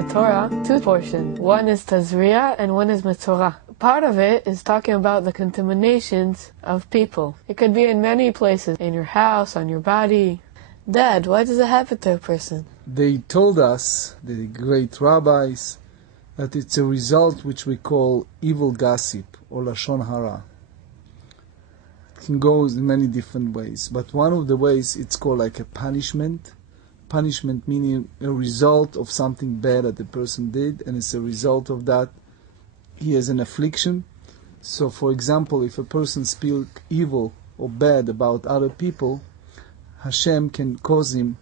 the Torah two portions. One is Tazria and one is Metzora. Part of it is talking about the contaminations of people. It could be in many places, in your house, on your body. Dad, why does it happen to a person? They told us, the great rabbis, that it's a result which we call evil gossip or lashon hara. It can go in many different ways, but one of the ways it's called like a punishment. Punishment meaning a result of something bad that the person did, and it's a result of that he has an affliction. So for example, if a person speaks evil or bad about other people, Hashem can cause him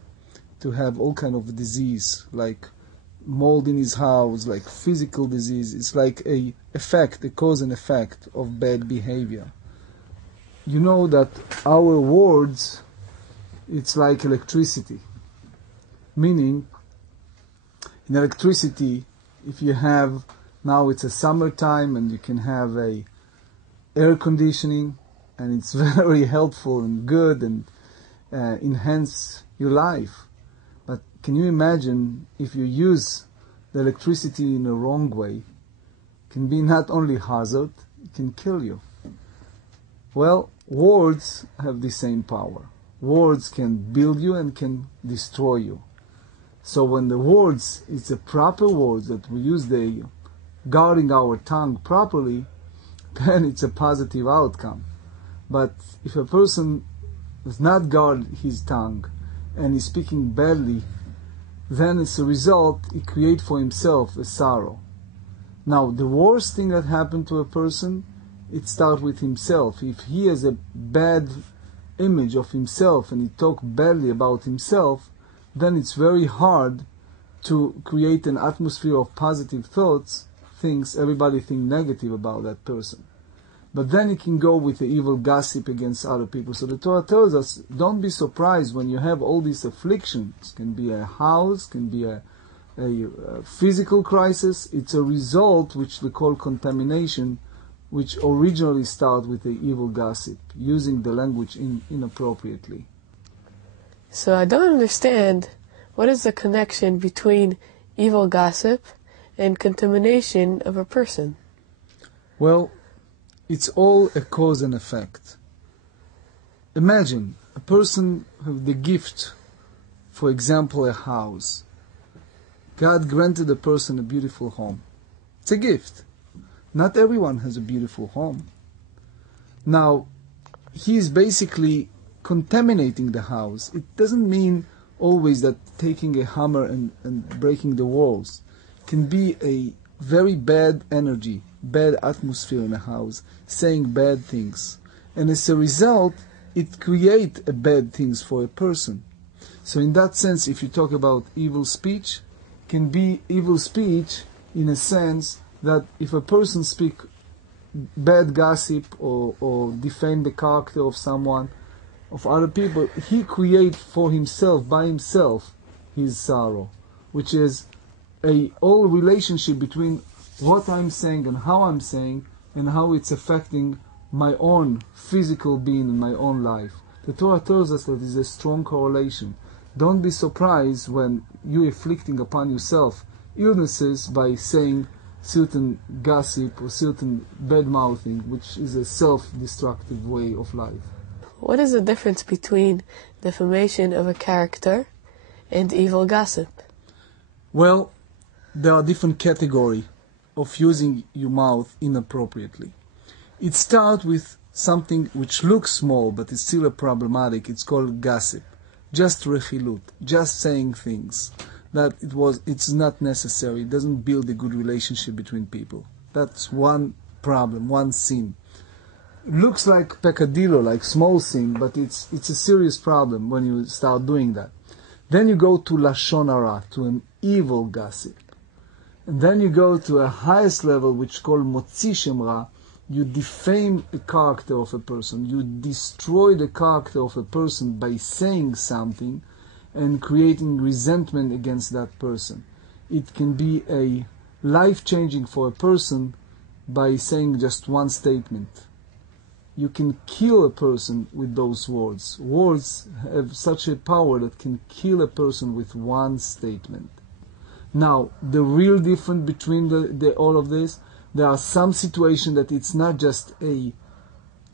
to have all kind of disease, like mold in his house, like physical disease. It's like a cause and effect of bad behavior. You know that our words, it's like electricity. Meaning, in electricity, if you have, now it's a summertime and you can have a air conditioning, and it's very helpful and good and enhance your life. But can you imagine if you use the electricity in a wrong way? It can be not only hazard, it can kill you. Well, words have the same power. Words can build you and can destroy you. So when the words, it's the proper words that we use, the guarding our tongue properly, then it's a positive outcome. But if a person does not guard his tongue and is speaking badly, then as a result, he creates for himself a sorrow. Now, the worst thing that happened to a person, it starts with himself. If he has a bad image of himself and he talks badly about himself, then it's very hard to create an atmosphere of positive thoughts, everybody think negative about that person. But then it can go with the evil gossip against other people. So the Torah tells us, don't be surprised when you have all these afflictions. It can be a house, can be a physical crisis. It's a result which we call contamination, which originally started with the evil gossip, using the language inappropriately. So I don't understand, what is the connection between evil gossip and contamination of a person? Well, it's all a cause and effect. Imagine a person have the gift, for example, a house. God granted a person a beautiful home. It's a gift. Not everyone has a beautiful home. Now, he is basically contaminating the house. It doesn't mean always that taking a hammer and breaking the walls. It can be a very bad energy, bad atmosphere in a house, saying bad things. And as a result, it creates bad things for a person. So in that sense, if you talk about evil speech, it can be evil speech in a sense that if a person speaks bad gossip or defame the character of someone, of other people, he creates for himself, by himself, his sorrow, which is a whole relationship between what I'm saying and how I'm saying and how it's affecting my own physical being in my own life. The Torah tells us that there is a strong correlation. Don't be surprised when you're inflicting upon yourself illnesses by saying certain gossip or certain bad-mouthing, which is a self-destructive way of life. What is the difference between defamation of a character and evil gossip? Well, there are different categories of using your mouth inappropriately. It starts with something which looks small but is still a problematic. It's called gossip. Just rechilut, just saying things that it's not necessary. It doesn't build a good relationship between people. That's one problem, one sin. Looks like peccadillo, like small sin, but it's a serious problem when you start doing that. Then you go to lashon hara, to an evil gossip. And then you go to a highest level, which is called motzi shem ra. You defame the character of a person. You destroy the character of a person by saying something and creating resentment against that person. It can be a life-changing for a person by saying just one statement. You can kill a person with those words. Words have such a power that can kill a person with one statement. Now, the real difference between all of this, there are some situations that it's not just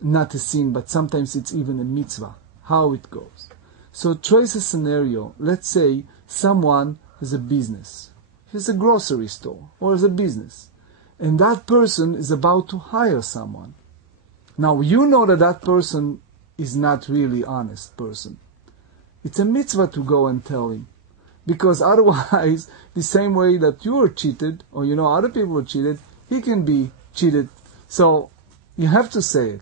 not a sin, but sometimes it's even a mitzvah, how it goes. So trace a scenario. Let's say someone has a business. He has a grocery store or has a business. And that person is about to hire someone. Now, you know that person is not really honest person. It's a mitzvah to go and tell him. Because otherwise, the same way that you were cheated, or other people were cheated, he can be cheated. So, you have to say it.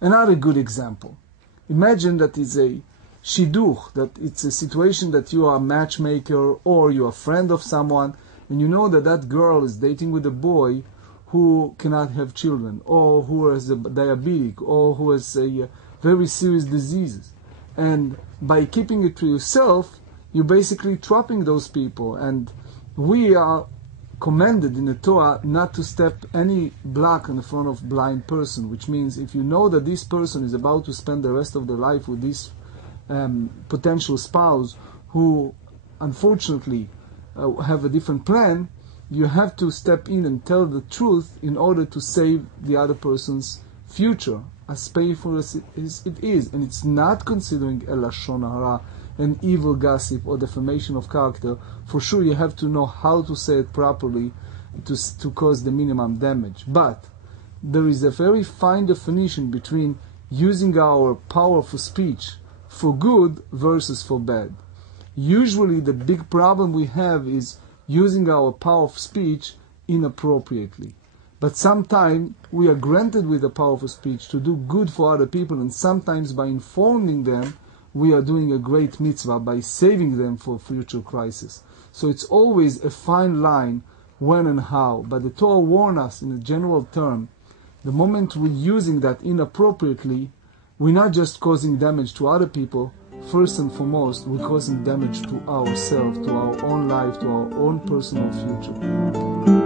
Another good example. Imagine that it's a shidduch, that it's a situation that you are a matchmaker, or you're a friend of someone, and you know that girl is dating with a boy who cannot have children, or who is a diabetic, or who has a very serious diseases. And by keeping it to yourself, you're basically trapping those people. And we are commanded in the Torah not to step any block in the front of blind person, which means if you know that this person is about to spend the rest of their life with this potential spouse who unfortunately have a different plan, you have to step in and tell the truth in order to save the other person's future, as painful as it is. And it's not considering a lashon hara, an evil gossip or defamation of character. For sure you have to know how to say it properly to cause the minimum damage. But there is a very fine definition between using our powerful speech for good versus for bad. Usually the big problem we have is using our power of speech inappropriately. But sometimes we are granted with the power of speech to do good for other people, and sometimes by informing them, we are doing a great mitzvah by saving them for future crisis. So it's always a fine line when and how. But the Torah warns us in a general term, the moment we're using that inappropriately, we're not just causing damage to other people. First and foremost, we're causing damage to ourselves, to our own life, to our own personal future.